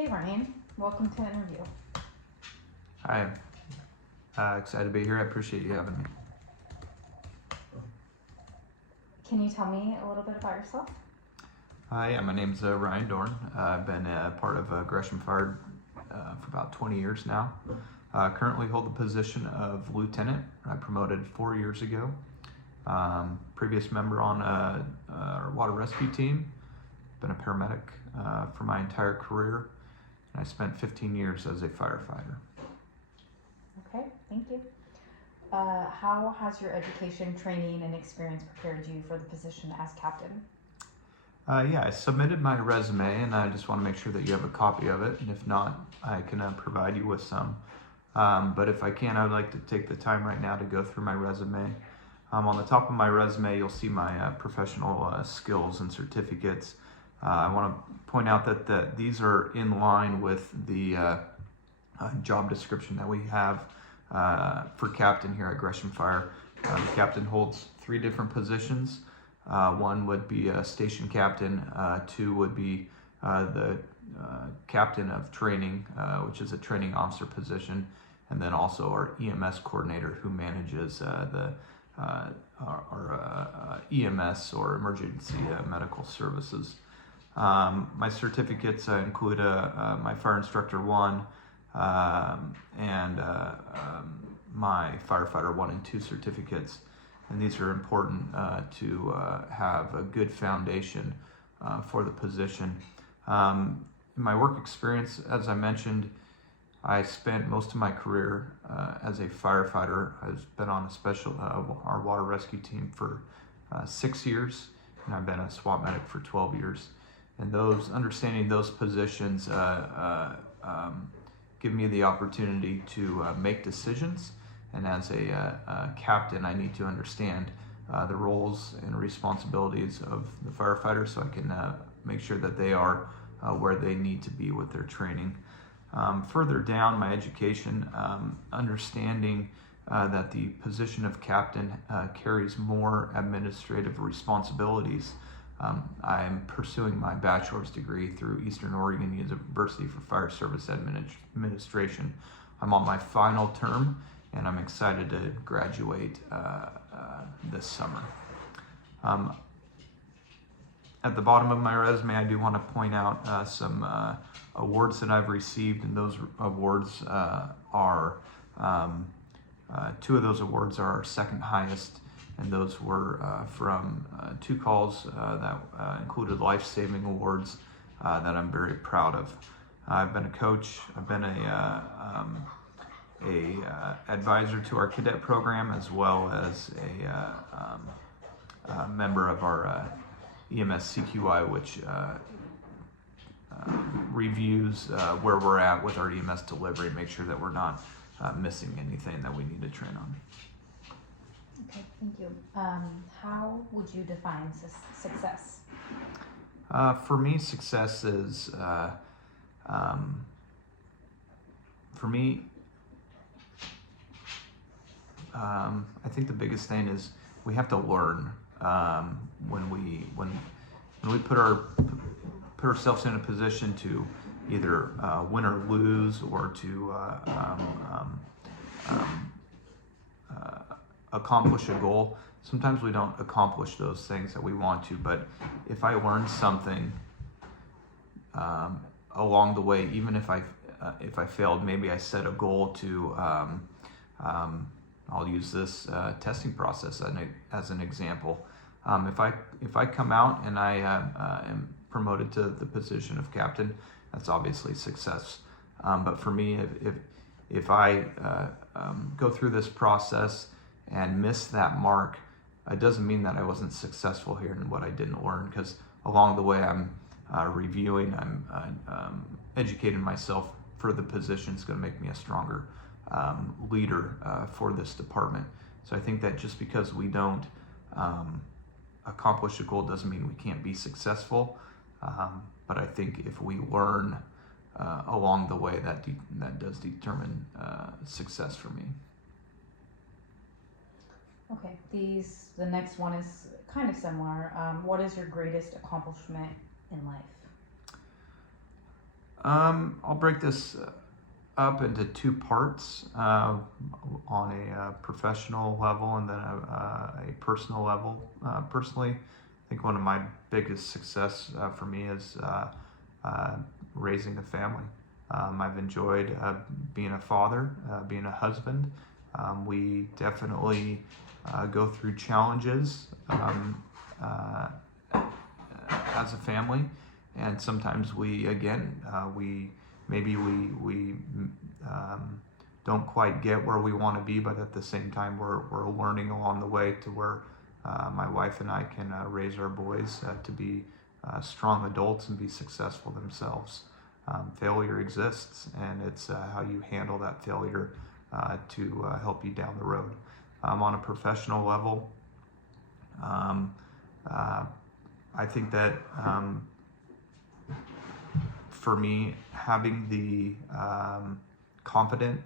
Hey Ryan, welcome to the interview. Hi, excited to be here. I appreciate you having me. Can you tell me a little bit about yourself? Yeah, my name's Ryan Dorn. I've been part of Gresham Fire for about 20 years now. Currently hold the position of lieutenant. I promoted 4 years ago. Previous member on our water rescue team. Been a paramedic for my entire career. And I spent 15 years as a firefighter. Okay, thank you. How has your education, training, and experience prepared you for the position as captain? Yeah, I submitted my resume, and I just want to make sure that you have a copy of it. And if not, I can provide you with some. But if I can, I would like to take the time right now to go through my resume. On the top of my resume, you'll see my professional skills and certificates. I want to point out that these are in line with the job description that we have for captain here at Gresham Fire. The captain holds 3 different positions. One would be a station captain, 2 would be the captain of training, which is a training officer position, and then also our EMS coordinator who manages our EMS or emergency medical services. My certificates include my Fire Instructor 1 and my Firefighter 1 and 2 certificates. And these are important to have a good foundation for the position. In my work experience, as I mentioned, I spent most of my career as a firefighter. I've been on our water rescue team for 6 years, and I've been a SWAT medic for 12 years. And understanding those positions give me the opportunity to make decisions. And as a captain, I need to understand the roles and responsibilities of the firefighter so I can make sure that they are where they need to be with their training. Further down my education, understanding that the position of captain carries more administrative responsibilities. I'm pursuing my bachelor's degree through Eastern Oregon University for Fire Service Administration. I'm on my final term, and I'm excited to graduate this summer. At the bottom of my resume, I do want to point out some awards that I've received, and those awards are 2 of those awards are our second highest, and those were from 2 calls that included life-saving awards that I'm very proud of. I've been a coach. I've been a advisor to our cadet program, as well as a member of our EMS CQI, which reviews where we're at with our EMS delivery, make sure that we're not missing anything that we need to train on. Okay, thank you. How would you define success? For me, success is, I think the biggest thing is we have to learn when we put ourselves in a position to either win or lose, or to accomplish a goal. Sometimes we don't accomplish those things that we want to, but if I learned something along the way, even if I failed, maybe I set a goal to I'll use this testing process as an example. If I come out and I am promoted to the position of captain, that's obviously success. But for me, if I go through this process and miss that mark, it doesn't mean that I wasn't successful here in what I didn't learn, because along the way I'm reviewing, I'm educating myself for the position. It's going to make me a stronger leader for this department. So I think that just because we don't accomplish a goal doesn't mean we can't be successful. But I think if we learn along the way, that does determine success for me. Okay, the next one is kind of similar. What is your greatest accomplishment in life? I'll break this up into two parts, on a professional level and then a personal level. Personally, I think one of my biggest success for me is raising a family. I've enjoyed being a father, being a husband. We definitely go through challenges as a family, and sometimes we don't quite get where we want to be, but at the same time we're learning along the way to where my wife and I can raise our boys to be strong adults and be successful themselves. Failure exists, and it's how you handle that failure to help you down the road. On a professional level, I think that for me, having the confident,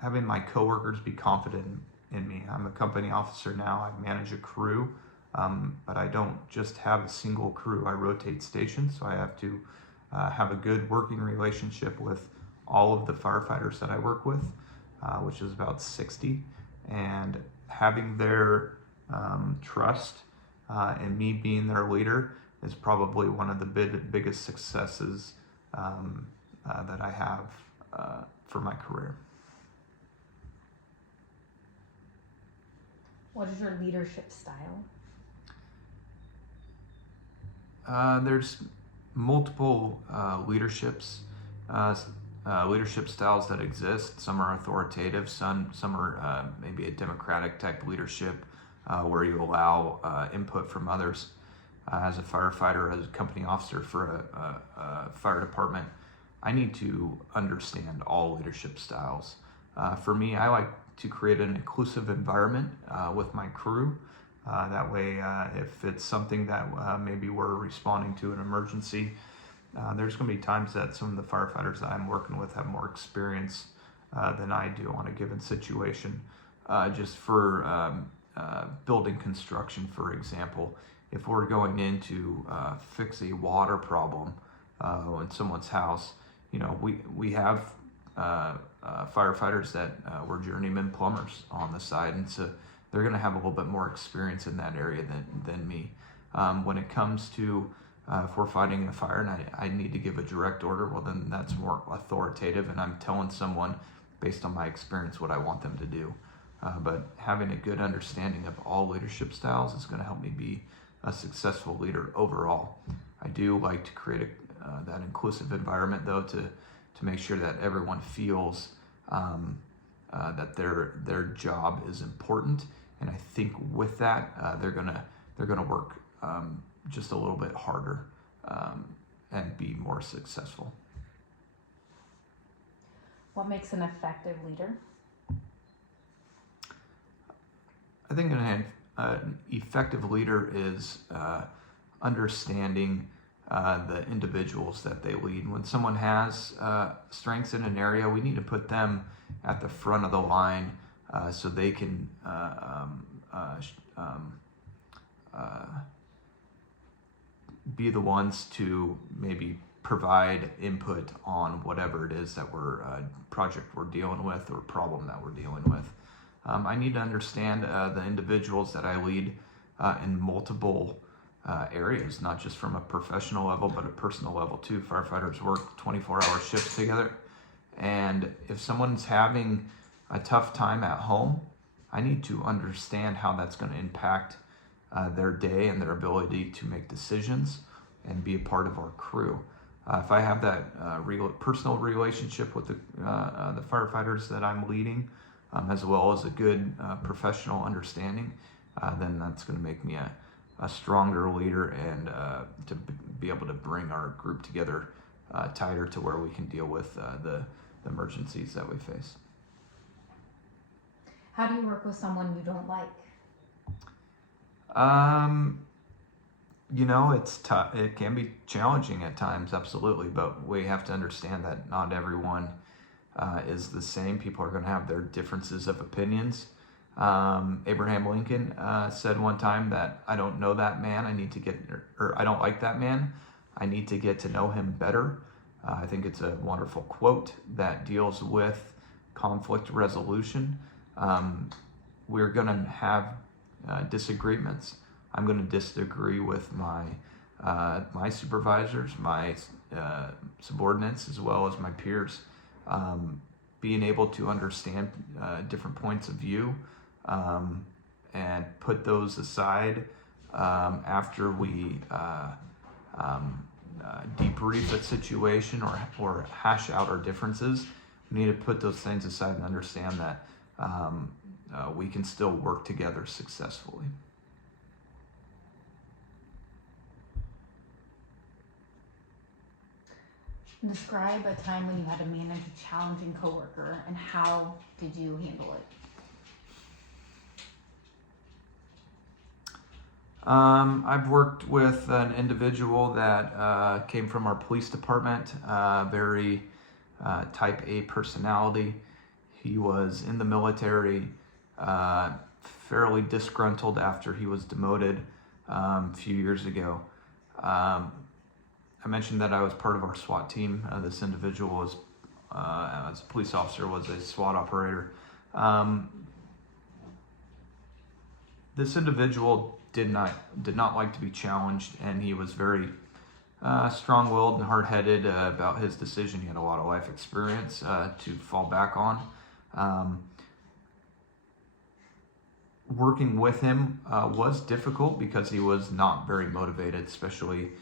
having my coworkers be confident in me. I'm a company officer now. I manage a crew, but I don't just have a single crew. I rotate stations, so I have to have a good working relationship with all of the firefighters that I work with, which is about 60, and having their trust and me being their leader is probably one of the biggest successes that I have for my career. What is your leadership style? There's multiple leadership styles that exist. Some are authoritative, some are maybe a democratic type leadership where you allow input from others. As a firefighter, as a company officer for a fire department, I need to understand all leadership styles. For me, I like to create an inclusive environment with my crew. That way, if it's something that maybe we're responding to an emergency, there's going to be times that some of the firefighters that I'm working with have more experience than I do on a given situation. Just for building construction, for example, if we're going in to fix a water problem in someone's house, we have firefighters that were journeyman plumbers on the side, and so they're going to have a little bit more experience in that area than me. When it comes to if we're fighting a fire and I need to give a direct order, well, then that's more authoritative, and I'm telling someone based on my experience what I want them to do. But having a good understanding of all leadership styles is going to help me be a successful leader overall. I do like to create that inclusive environment, though, to make sure that everyone feels that their job is important, and I think with that they're gonna work just a little bit harder and be more successful. What makes an effective leader? I think an effective leader is understanding the individuals that they lead. When someone has strengths in an area, we need to put them at the front of the line so they can be the ones to maybe provide input on whatever it is that project we're dealing with or problem that we're dealing with. I need to understand the individuals that I lead in multiple areas, not just from a professional level, but a personal level too. Firefighters work 24-hour shifts together, and if someone's having a tough time at home, I need to understand how that's going to impact their day and their ability to make decisions and be a part of our crew. If I have that personal relationship with the firefighters that I'm leading, as well as a good professional understanding, then that's going to make me a stronger leader and to be able to bring our group together tighter to where we can deal with the emergencies that we face. How do you work with someone you don't like? It's tough. It can be challenging at times, absolutely, but we have to understand that not everyone is the same. People are going to have their differences of opinions. Abraham Lincoln said one time that I don't know that man. I don't like that man. I need to get to know him better. I think it's a wonderful quote that deals with conflict resolution. We're going to have disagreements. I'm going to disagree with my supervisors, my subordinates, as well as my peers. Being able to understand different points of view and put those aside after we debrief a situation or hash out our differences. We need to put those things aside and understand that we can still work together successfully. Describe a time when you had to manage a challenging coworker, and how did you handle it? I've worked with an individual that came from our police department, very type A personality. He was in the military, fairly disgruntled after he was demoted a few years ago. I mentioned that I was part of our SWAT team. This individual was, as a police officer, was a SWAT operator. This individual did not like to be challenged, and he was very strong-willed and hard-headed about his decision. He had a lot of life experience to fall back on. Working with him was difficult because he was not very motivated, especially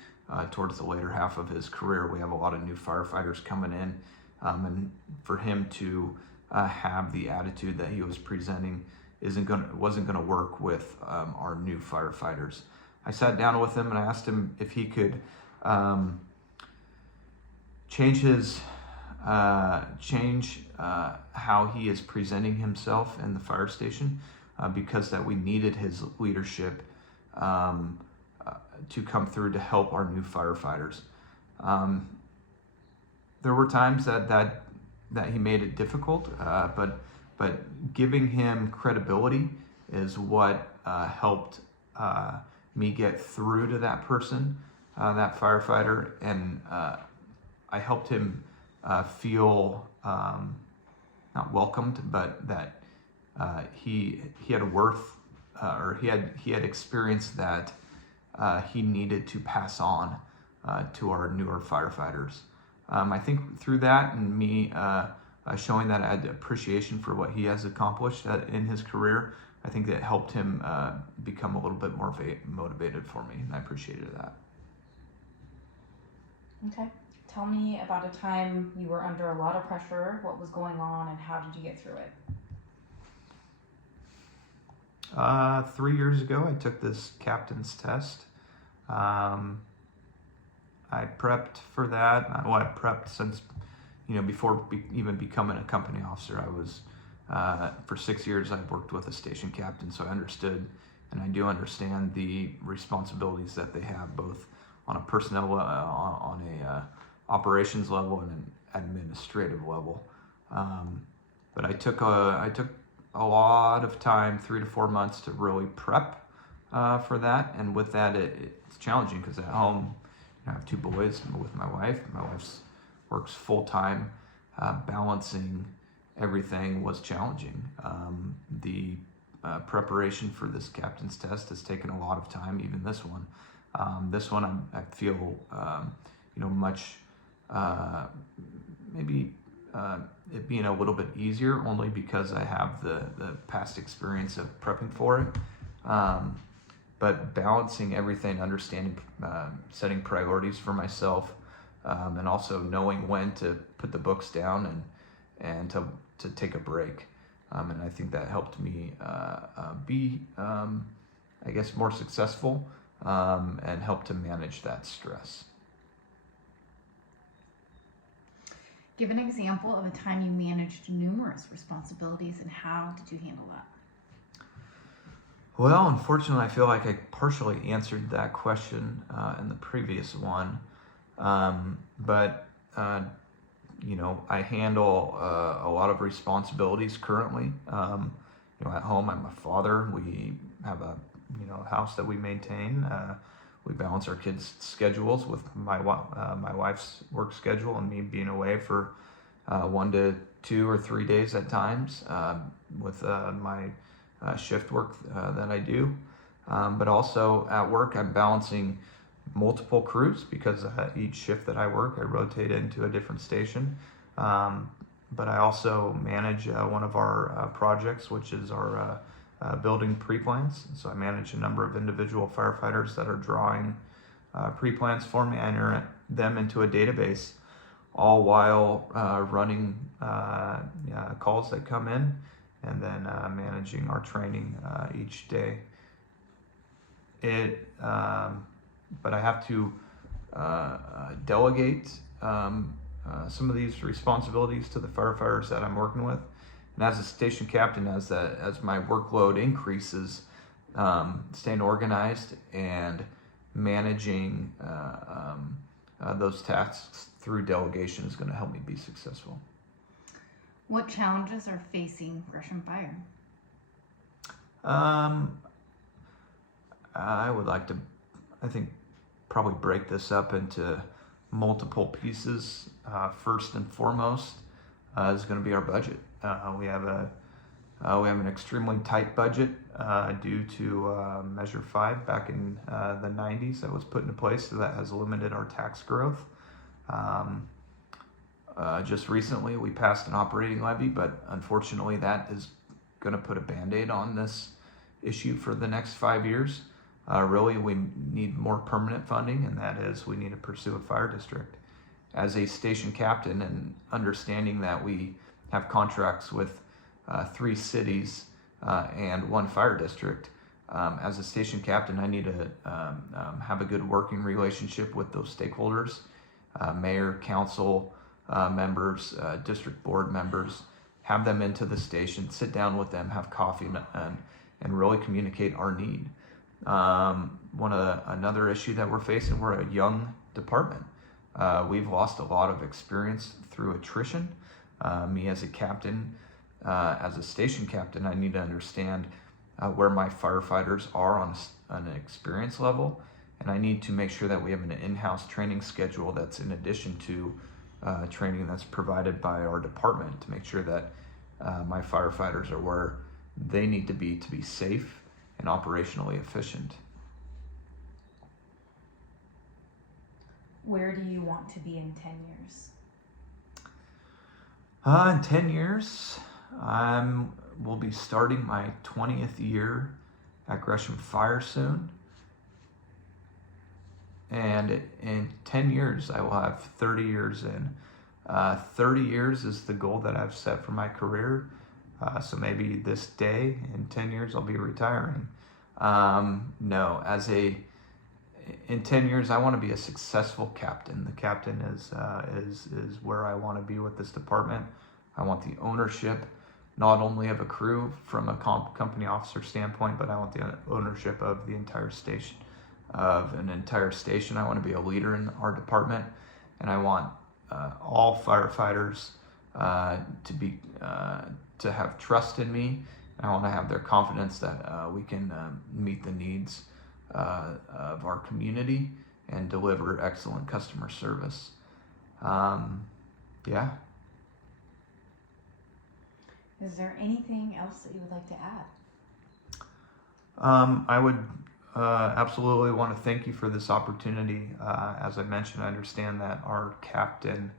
towards the later half of his career. We have a lot of new firefighters coming in, and for him to have the attitude that he was presenting wasn't gonna work with our new firefighters. I sat down with him and I asked him if he could change how he is presenting himself in the fire station, because that we needed his leadership to come through to help our new firefighters. There were times that he made it difficult, but giving him credibility is what helped me get through to that person, that firefighter, and I helped him feel not welcomed, but that he had a worth, or he had experience that he needed to pass on to our newer firefighters. I think through that and me showing that I had appreciation for what he has accomplished in his career, I think that helped him become a little bit more motivated for me, and I appreciated that. Okay. Tell me about a time you were under a lot of pressure, what was going on, and how did you get through it? 3 years ago, I took this captain's test. I prepped for that. Well, I prepped since, before even becoming a company officer. I was, for 6 years, I've worked with a station captain, so I understood, and I do understand the responsibilities that they have, both on a personnel, on a operations level and an administrative level. But I took a lot of time, 3 to 4 months, to really prep for that. And with that, it's challenging because at home, I have 2 boys. I'm with my wife. My wife works full time. Balancing everything was challenging. The preparation for this captain's test has taken a lot of time, even this one. This one I feel much maybe it being a little bit easier, only because I have the past experience of prepping for it. But balancing everything, understanding, setting priorities for myself, and also knowing when to put the books down and to take a break. And I think that helped me be, I guess, more successful, and help to manage that stress. Give an example of a time you managed numerous responsibilities, and how did you handle that? Well, unfortunately, I feel like I partially answered that question in the previous one. But I handle a lot of responsibilities currently. At home, I'm a father. We have a house that we maintain. we balance our kids' schedules with my wife's work schedule and me being away for 1 to 2 or 3 days at times with my shift work that I do. But also at work, I'm balancing multiple crews because each shift that I work, I rotate into a different station. But I also manage one of our projects, which is our building pre-plans. So I manage a number of individual firefighters that are drawing pre-plans for me. I enter them into a database, all while running calls that come in, and then managing our training each day. But I have to delegate some of these responsibilities to the firefighters that I'm working with. And as a station captain, as my workload increases, staying organized and managing those tasks through delegation is going to help me be successful. What challenges are facing Gresham Fire? I would like to, I think, probably break this up into multiple pieces. First and foremost is going to be our budget. We have an extremely tight budget due to Measure 5 back in the 90s that was put into place, so that has limited our tax growth. Just recently we passed an operating levy, but unfortunately that is going to put a band-aid on this issue for the next 5 years. Really, we need more permanent funding, and that is we need to pursue a fire district. As a station captain, and understanding that we have contracts with 3 cities and 1 fire district, as a station captain, I need to have a good working relationship with those stakeholders, mayor, council members, district board members, have them into the station, sit down with them, have coffee, and really communicate our need. Another issue that we're facing, we're a young department. We've lost a lot of experience through attrition. Me as a captain, as a station captain, I need to understand where my firefighters are on an experience level, and I need to make sure that we have an in-house training schedule that's in addition to training that's provided by our department to make sure that my firefighters are where they need to be safe and operationally efficient. Where do you want to be in 10 years? In 10 years, we'll be starting my 20th year at Gresham Fire soon. And in 10 years, I will have 30 years in. 30 years is the goal that I've set for my career. So maybe this day, in 10 years, I'll be retiring. No, in 10 years, I want to be a successful captain. The captain is where I want to be with this department. I want the ownership, not only of a crew from a company officer standpoint, but I want the ownership of the entire station, of an entire station. I want to be a leader in our department, and I want all firefighters to have trust in me. And I want to have their confidence that we can meet the needs of our community and deliver excellent customer service. Yeah. Is there anything else that you would like to add? I would absolutely want to thank you for this opportunity. As I mentioned, I understand that our captain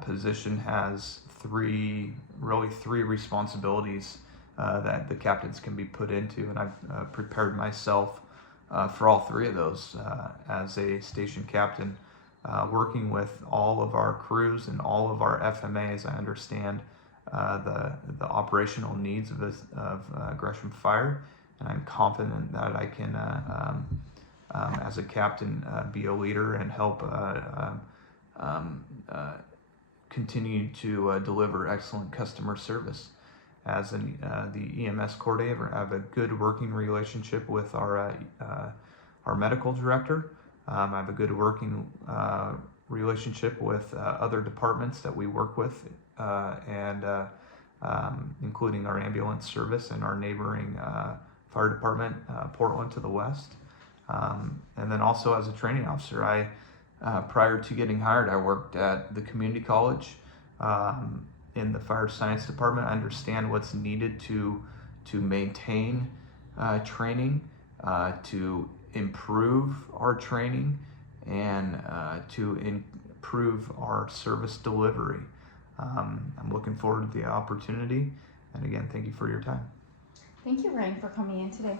position has three responsibilities that the captains can be put into, and I've prepared myself for all 3 of those as a station captain. Working with all of our crews and all of our FMAs, I understand the operational needs of Gresham Fire, and I'm confident that I can, as a captain, be a leader and help continue to deliver excellent customer service. As the EMS coordinator, I have a good working relationship with our medical director. I have a good working relationship with other departments that we work with, and including our ambulance service and our neighboring fire department, Portland to the west. And then also as a training officer, prior to getting hired, I worked at the community college in the fire science department. I understand what's needed to maintain training, to improve our training, and to improve our service delivery. I'm looking forward to the opportunity. And again, thank you for your time. Thank you, Ryan, for coming in today.